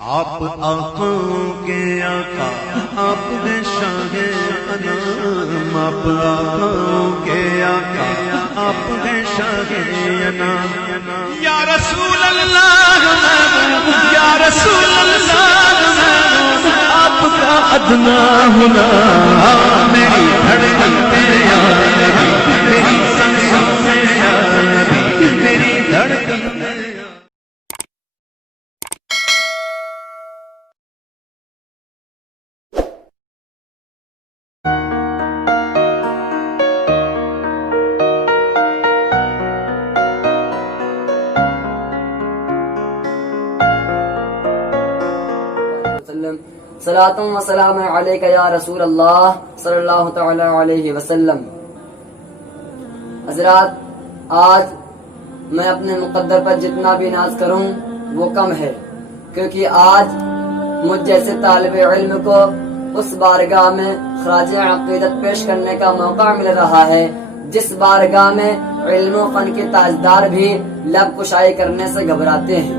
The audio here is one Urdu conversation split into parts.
آپ آقاؤں کے آقا، آپ ہیں شاہ انام، آپ آقاؤں کے آقا، آپ ہیں شاہ انام۔ یا رسول اللہ یا رسول اللہ، آپ کا ادنا ہونا میری دھڑکن میں یا نبی، میری سانسوں میں یا نبی، میری دھڑکن میں۔ صلاۃ و سلام علیک یا رسول اللہ صلی اللہ تعالی علیہ وسلم۔ حضرات، آج میں اپنے مقدر پر جتنا بھی ناز کروں وہ کم ہے، کیونکہ آج مجھ جیسے طالب علم کو اس بارگاہ میں خراج عقیدت پیش کرنے کا موقع مل رہا ہے جس بارگاہ میں علم و فن کے تاجدار بھی لب کشائی کرنے سے گھبراتے ہیں۔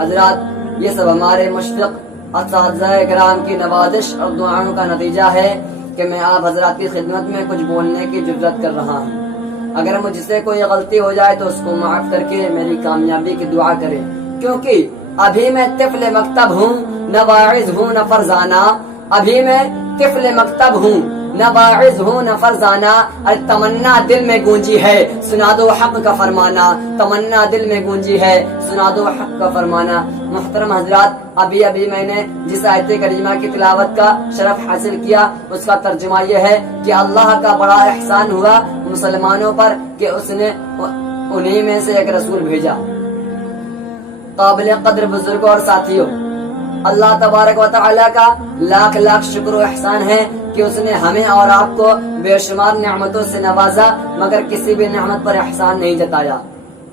حضرات، یہ سب ہمارے مشفق اساتذہ کرام کی نوازش اور دعاؤں کا نتیجہ ہے کہ میں آپ حضرات کی خدمت میں کچھ بولنے کی جرأت کر رہا ہوں۔ اگر مجھ سے کوئی غلطی ہو جائے تو اس کو معاف کر کے میری کامیابی کی دعا کریں، کیونکہ ابھی میں طفل مکتب ہوں، نہ واعظ ہوں نہ فرزانہ۔ ابھی میں طفل مکتب ہوں، نہ واعظ ہوں نہ فرزانہ۔ اور تمنا دل میں گونجی ہے، سنا دو حق کا فرمانا۔ تمنا دل میں گونجی ہے، سنا دو حق کا فرمانا۔ محترم حضرات، ابھی میں نے جس آیت کریمہ کی تلاوت کا شرف حاصل کیا اس کا ترجمہ یہ ہے کہ اللہ کا بڑا احسان ہوا مسلمانوں پر کہ اس نے انہی میں سے ایک رسول بھیجا۔ قابل قدر بزرگوں اور ساتھیوں، اللہ تبارک و تعالی کا لاکھ لاکھ شکر و احسان ہے کہ اس نے ہمیں اور آپ کو بے شمار نعمتوں سے نوازا، مگر کسی بھی نعمت پر احسان نہیں جتایا۔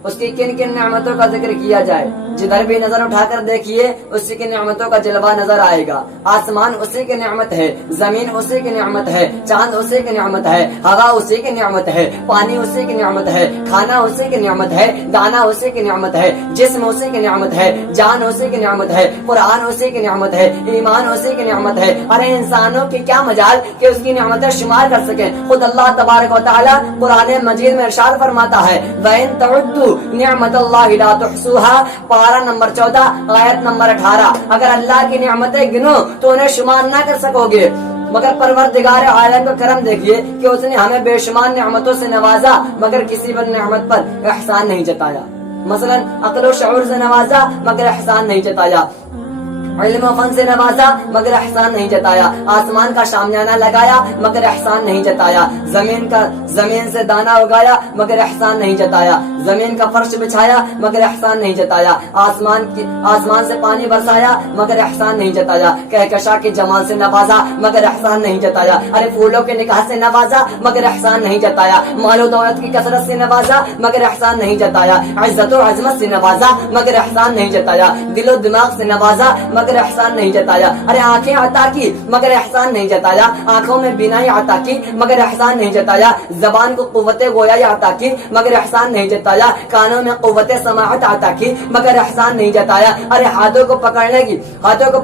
اس کی کن کن نعمتوں کا ذکر کیا جائے، جدھر بھی نظر اٹھا کر دیکھیے اسی کی نعمتوں کا جلوہ نظر آئے گا۔ آسمان اسی کی نعمت ہے، زمین اسی کی نعمت ہے، چاند اسی کی نعمت ہے، ہوا اسی کی نعمت ہے، پانی اسی کی نعمت ہے، کھانا اسی کی نعمت ہے، دانا اسی کی نعمت ہے، جسم اسی کی نعمت ہے، جان اسی کی نعمت ہے، قرآن اسی کی نعمت ہے، ایمان اسی کی نعمت ہے۔ ارے انسانوں کی کیا مجال کہ اس کی نعمتیں شمار کر سکیں۔ خود اللہ تبارک و تعالی قرآن مجید میں ارشاد فرماتا ہے، وَإِن تَعُدُّوا نعمت اللہ لا تحصوها، پارہ نمبر 14 آیت نمبر 18۔ اگر اللہ کی نعمتیں گنو تو انہیں شمار نہ کر سکو گے، مگر پروردگار عالم کا کرم دیکھیے کہ اس نے ہمیں بے شمار نعمتوں سے نوازا مگر کسی پر نعمت پر احسان نہیں جتایا۔ مثلا عقل و شعور سے نوازا مگر احسان نہیں جتایا، علم و فن سے نوازا مگر احسان نہیں جتایا، آسمان کا شامیانہ لگایا مگر احسان نہیں جتایا، زمین سے دانا اگایا مگر احسان نہیں جتایا، زمین کا فرش بچھایا مگر احسان نہیں جتایا، آسمان سے پانی برسایا مگر احسان نہیں جتایا، کہکشاں کی جمال سے نوازا مگر احسان نہیں جتایا، ارے پھولوں کے نکاح سے نوازا مگر احسان نہیں جتایا، مال و دولت کی کثرت سے نوازا مگر احسان نہیں جتایا، عزت و عظمت سے نوازا مگر احسان نہیں جتایا، دل و دماغ سے نوازا مگر احسان نہیں جتایا، ارے آنکھیں عطا کی مگر احسان نہیں جتایا، آنکھوں میں بینائی عطا کی مگر احسان نہیں جتایا، زبان کو قوت گویائی عطا کی مگر احسان نہیں جتایا، کانوں میں قوت سماعت عطا کی مگر احسان نہیں جتایا، ارے ہاتھوں کو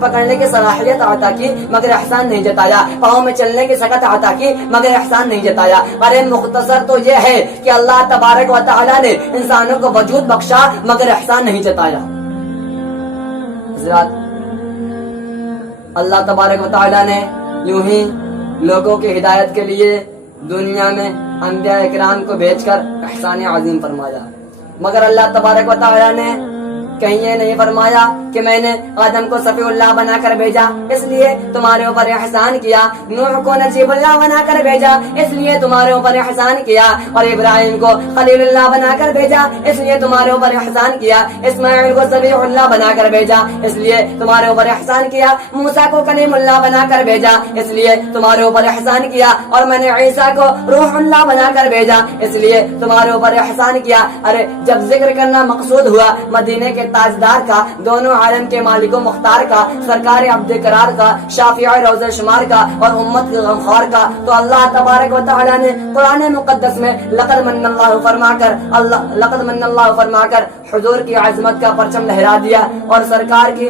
پکڑنے کی صلاحیت عطا کی مگر احسان نہیں جتایا، پاؤں میں چلنے کی سکت عطا کی مگر احسان نہیں جتایا۔ ارے مختصر تو یہ ہے کہ اللہ تبارک و تعالی نے انسانوں کو وجود بخشا مگر احسان نہیں جتایا۔ حضرات، اللہ تبارک و تعالی نے یوں ہی لوگوں کی ہدایت کے لیے دنیا میں انبیاء اکرام کو بھیج کر احسان عظیم فرمایا، مگر اللہ تبارک و تعالی نے کہیں یہ نہیں فرمایا کہ میں نے آدم کو صفی اللہ بنا کر بھیجا اس لیے تمہارے اوپر احسان کیا، نوح کو نجیب اللہ بنا کر بھیجا اس لیے تمہارے اوپر احسان کیا، اور ابراہیم کو خلیل اللہ بنا کر بھیجا اس لیے تمہارے اوپر احسان کیا، اسماعیل کو ذبیح اللہ بنا کر بھیجا اس لیے تمہارے اوپر احسان کیا، موسیٰ کو کلیم اللہ بنا کر بھیجا اس لیے تمہارے اوپر احسان کیا، اور میں نے عیسیٰ کو روح اللہ بنا کر بھیجا اس لیے تمہارے اوپر احسان کیا۔ ارے جب ذکر کرنا مقصود ہوا مدینے کے تاجدار کا، دونوں عالم کے مالک و مختار کا، سرکار عبد قرار کا، شافع روز شمار کا، اور امت کے غمخوار کا، تو اللہ تبارک و تعالی نے قرآن مقدس میں لقد من اللہ فرما کر حضور کی عظمت کا پرچم لہرا دیا، اور سرکار کی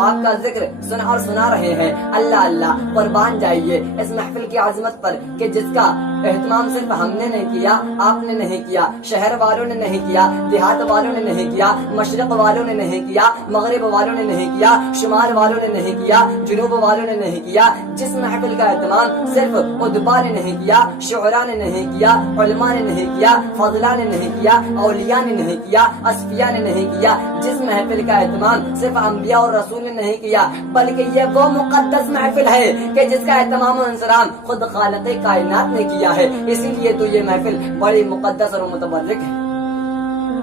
آپ کا ذکر سنا اور سنا رہے ہیں. اللہ اللہ قربان جائیے اس محفل کی عظمت پر کہ جس کا اہتمام صرف ہم نے نہیں کیا, آپ نے نہیں کیا, شہر والوں نے نہیں کیا, دیہات والوں نے نہیں کیا, مشرق والوں نے نہیں کیا, مغرب والوں نے نہیں کیا, شمال والوں نے نہیں کیا, جنوب والوں نے نہیں کیا. جس محفل کا اہتمام صرف ادبا نے نہیں کیا, شعراء نے نہیں کیا, علماء نے نہیں کیا, فضلاء نے نہیں کیا, اولیاء نے نہیں کیا, اصفیاء نے نہیں کیا. جس محفل کا اہتمام صرف انبیاء اور رسول نے نہیں کیا بلکہ یہ وہ مقدس محفل ہے کہ جس کا اہتمام و انصرام خود خالق کائنات نے کیا ہے. اسی لیے تو یہ محفل بڑی مقدس اور متبرک ہے,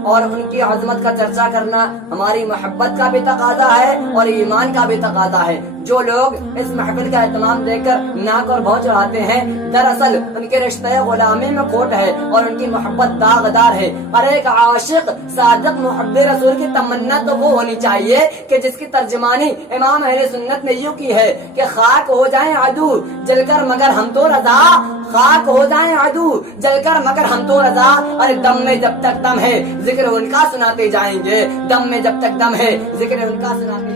اور ان کی عظمت کا چرچا کرنا ہماری محبت کا بھی تقاضا ہے اور ایمان کا بھی تقاضا ہے. جو لوگ اس محفل کا اہتمام دیکھ کر ناک اور بھونج چڑھاتے ہیں دراصل ان کے رشتہ غلامی میں کھوٹ ہے اور ان کی محبت داغدار ہے. اور ایک عاشق صادق محب رسول کی تمنا تو وہ ہونی چاہیے کہ جس کی ترجمانی امام اہل سنت نے یوں کی ہے کہ خاک ہو جائیں عدو جل کر مگر ہم تو رضا, خاک ہو جائیں عدو جل کر مگر ہم تو رضا. اور دم میں جب تک دم ہے ذکر ان کا سناتے جائیں گے, دم میں جب تک دم ہے ذکر ان کا سناتے